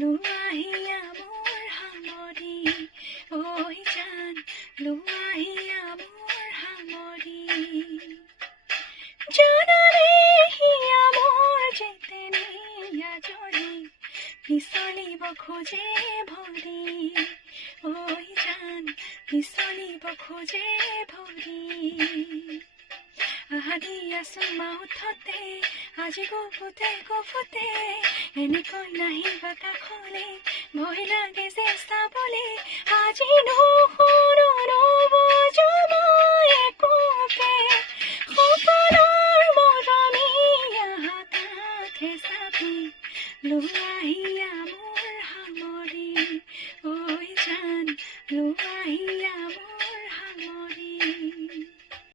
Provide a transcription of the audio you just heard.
লোৱাহিয়া মোৰ সামৰি ঐ জান লোৱাহিয়া মোৰ সামৰি জানানে হিয়া মোৰ যেতেনিয়া জৰি পিছলিব খোজে ভৰি ঐ জান পিছলিব খোজে ভৰি আহাদি আছো মাউথতে আজি গফুতে এনেকৈ নাহিবা কাষলে ভয় লাগে যে চাবলে আজি নুশুনো নবজমা